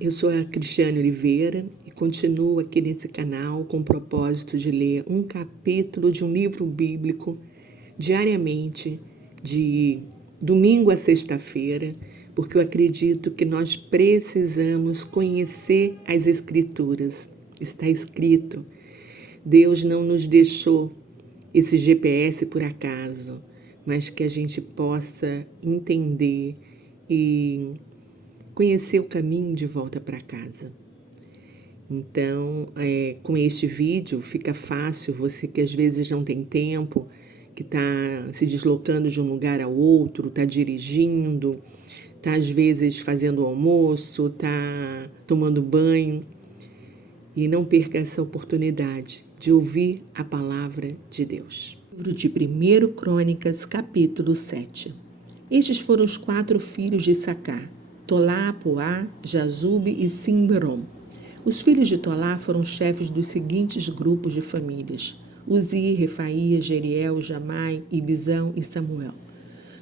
eu sou a Cristiane Oliveira e continuo aqui nesse canal com o propósito de ler um capítulo de um livro bíblico diariamente, de domingo a sexta-feira, porque eu acredito que nós precisamos conhecer as Escrituras. Está escrito, Deus não nos deixou esse GPS por acaso, mas que a gente possa entender e conhecer o caminho de volta para casa. Então, com este vídeo fica fácil, você que às vezes não tem tempo, que está se deslocando de um lugar a outro, está dirigindo, está às vezes fazendo o almoço, está tomando banho, e não perca essa oportunidade de ouvir a palavra de Deus. Livro de 1 Crônicas, capítulo 7. Estes foram os 4 filhos de Issacar: Tolá, Puá, Jazube e Simron. Os filhos de Tolá foram chefes dos seguintes grupos de famílias: Uzi, Refaías, Jeriel, Jamai, Ibizão e Samuel.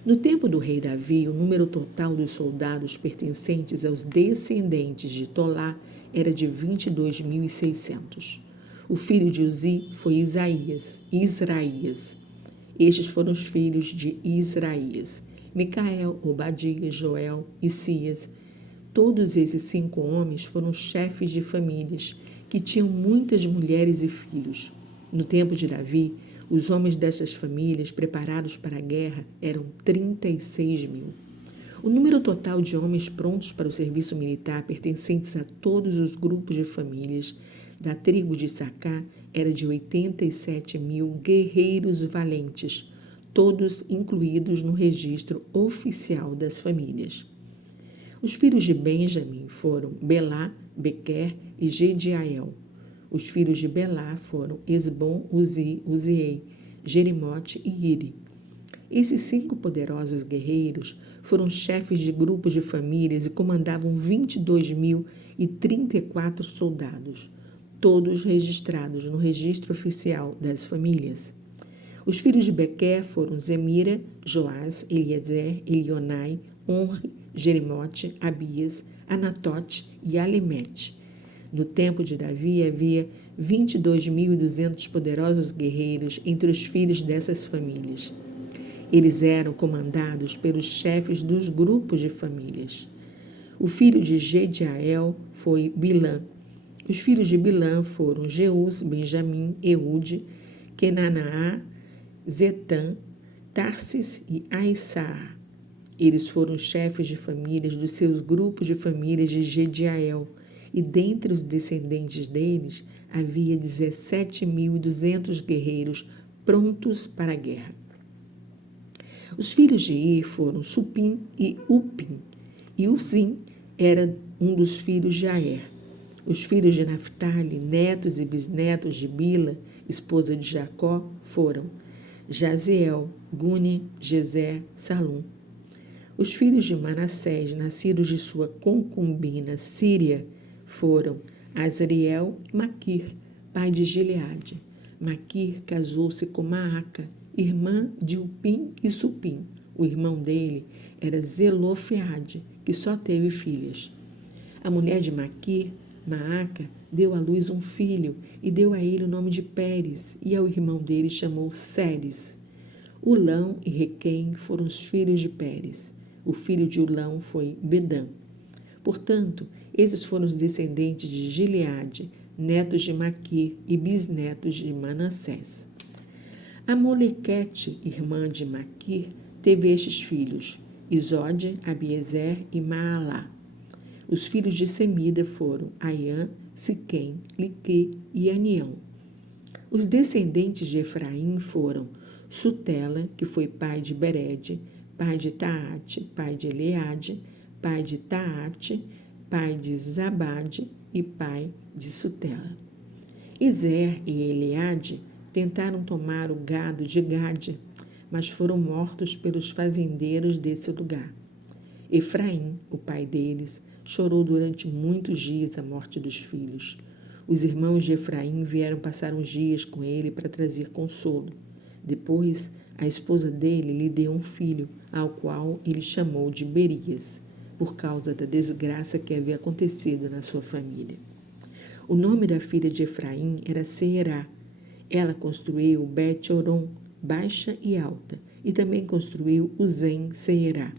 No tempo do rei Davi, o número total dos soldados pertencentes aos descendentes de Tolá era de 22.600. O filho de Uzi foi Isaías. Estes foram os filhos de Israías: Micael, Obadias, Joel e Cias. Todos esses 5 homens foram chefes de famílias, que tinham muitas mulheres e filhos. No tempo de Davi, os homens dessas famílias preparados para a guerra eram 36.000. O número total de homens prontos para o serviço militar, pertencentes a todos os grupos de famílias da tribo de Issacar, era de 87.000 guerreiros valentes, todos incluídos no registro oficial das famílias. Os filhos de Benjamim foram Belá, Bequer e Gediael. Os filhos de Belá foram Esbom, Uzi, Uziei, Jerimote e Iri. Esses 5 poderosos guerreiros foram chefes de grupos de famílias e comandavam 22.034 soldados, todos registrados no registro oficial das famílias. Os filhos de Bequer foram Zemira, Joás, Eliezer, Elionai, Onri, Jerimote, Abias, Anatote e Alimete. No tempo de Davi havia 22.200 poderosos guerreiros entre os filhos dessas famílias. Eles eram comandados pelos chefes dos grupos de famílias. O filho de Gediael foi Bilã. Os filhos de Bilã foram Jeus, Benjamim, Eude, Kenanaá, Zetã, Tarsis e Aissar. Eles foram chefes de famílias dos seus grupos de famílias de Gediael, e dentre os descendentes deles havia 17.200 guerreiros prontos para a guerra. Os filhos de Ir foram Supim e Upim, e Uzim era um dos filhos de Aer. Os filhos de Naphtali, netos e bisnetos de Bila, esposa de Jacó, foram Jaziel, Guni, Gezer, Salum. Os filhos de Manassés, nascidos de sua concubina Síria, foram Azriel e Maquir, pai de Gileade. Maquir casou-se com Maaca, irmã de Upim e Supim. O irmão dele era Zelofeade, que só teve filhas. A mulher de Maquir, Maaca, deu à luz um filho e deu a ele o nome de Pérez, e ao irmão dele chamou Seres. Ulão e Requém foram os filhos de Pérez. O filho de Ulão foi Bedã. Portanto, esses foram os descendentes de Gileade, netos de Maquir e bisnetos de Manassés. Amolequete, irmã de Maquir, teve estes filhos: Isode, Abiezer e Maalá. Os filhos de Semida foram Aiã, Siquém, Liquê e Anião. Os descendentes de Efraim foram Sutela, que foi pai de Bered, pai de Taate, pai de Eleade, pai de Taate, pai de Zabade e pai de Sutela. Ezer e Eleade tentaram tomar o gado de Gade, mas foram mortos pelos fazendeiros desse lugar. Efraim, o pai deles, chorou durante muitos dias a morte dos filhos. Os irmãos de Efraim vieram passar uns dias com ele para trazer consolo. Depois, a esposa dele lhe deu um filho, ao qual ele chamou de Berias. por causa da desgraça que havia acontecido na sua família. O nome da filha de Efraim era Seerá. Ela construiu Bet-Horon, baixa e alta, e também construiu Uzem-Seerá.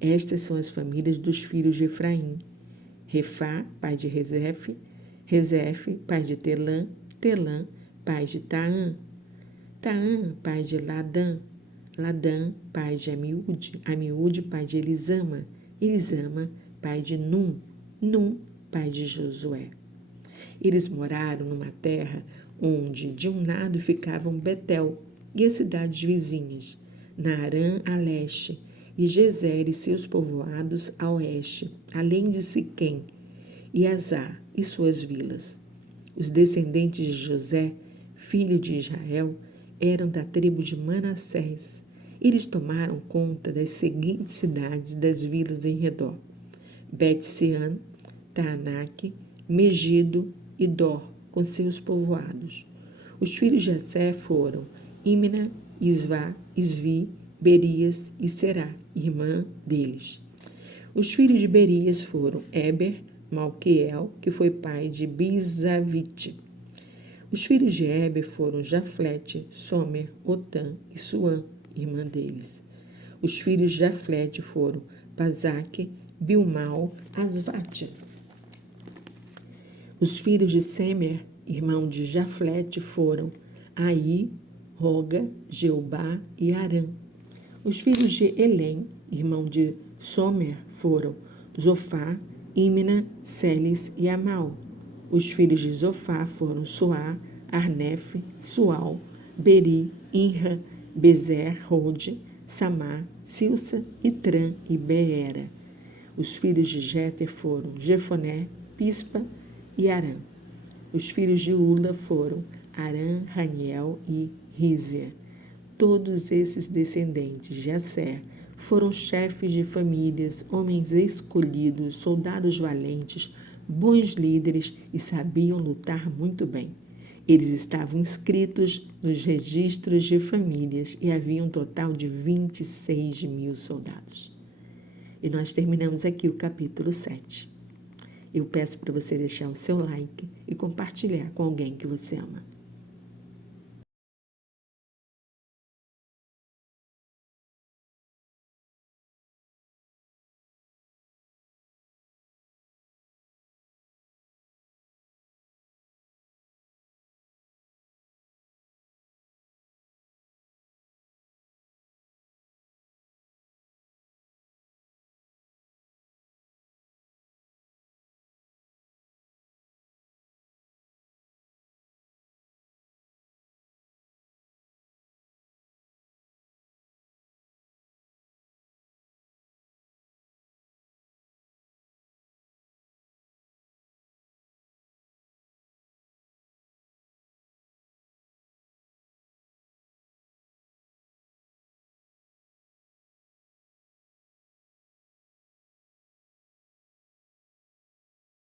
Estas são as famílias dos filhos de Efraim: Refá, pai de Rezefe, Rezefe, pai de Telã, Telã, pai de Taã, Taã, pai de Ladã, Ladã, pai de Amiúde, Amiúde, pai de Elisama, Elisama, pai de Num, Num, pai de Josué. Eles moraram numa terra onde de um lado ficavam Betel e as cidades vizinhas, Naarã a leste, e Gezer e seus povoados a oeste, além de Siquém, e Azá e suas vilas. Os descendentes de José, filho de Israel, eram da tribo de Manassés. Eles tomaram conta das seguintes cidades e das vilas em redor: Bet-Sean, Taanaque, Megido e Dor, com seus povoados. Os filhos de Assé foram Imna, Isvá, Isvi, Berias e Será, irmã deles. Os filhos de Berias foram Eber, Malquiel, que foi pai de Bizavite. Os filhos de Eber foram Jaflete, Somer, Otã e Suã, irmã deles. Os filhos de Jaflete foram Pazaque, Bilmal, Asvate. Os filhos de Semer, irmão de Jaflete, foram Aí, Roga, Jeubá e Arã. Os filhos de Elém, irmão de Somer, foram Zofá, Imna, Celis e Amal. Os filhos de Zofá foram Suá, Arnefe, Sual, Beri, Inra, Bezer, Rode, Samá, Silsa, Itrã e Beera. Os filhos de Jéter foram Jefoné, Pispa e Arã. Os filhos de Ula foram Arã, Raniel e Rízia. Todos esses descendentes de Asser foram chefes de famílias, homens escolhidos, soldados valentes, bons líderes e sabiam lutar muito bem. Eles estavam inscritos nos registros de famílias e havia um total de 26.000 soldados. E nós terminamos aqui o capítulo 7. Eu peço para você deixar o seu like e compartilhar com alguém que você ama.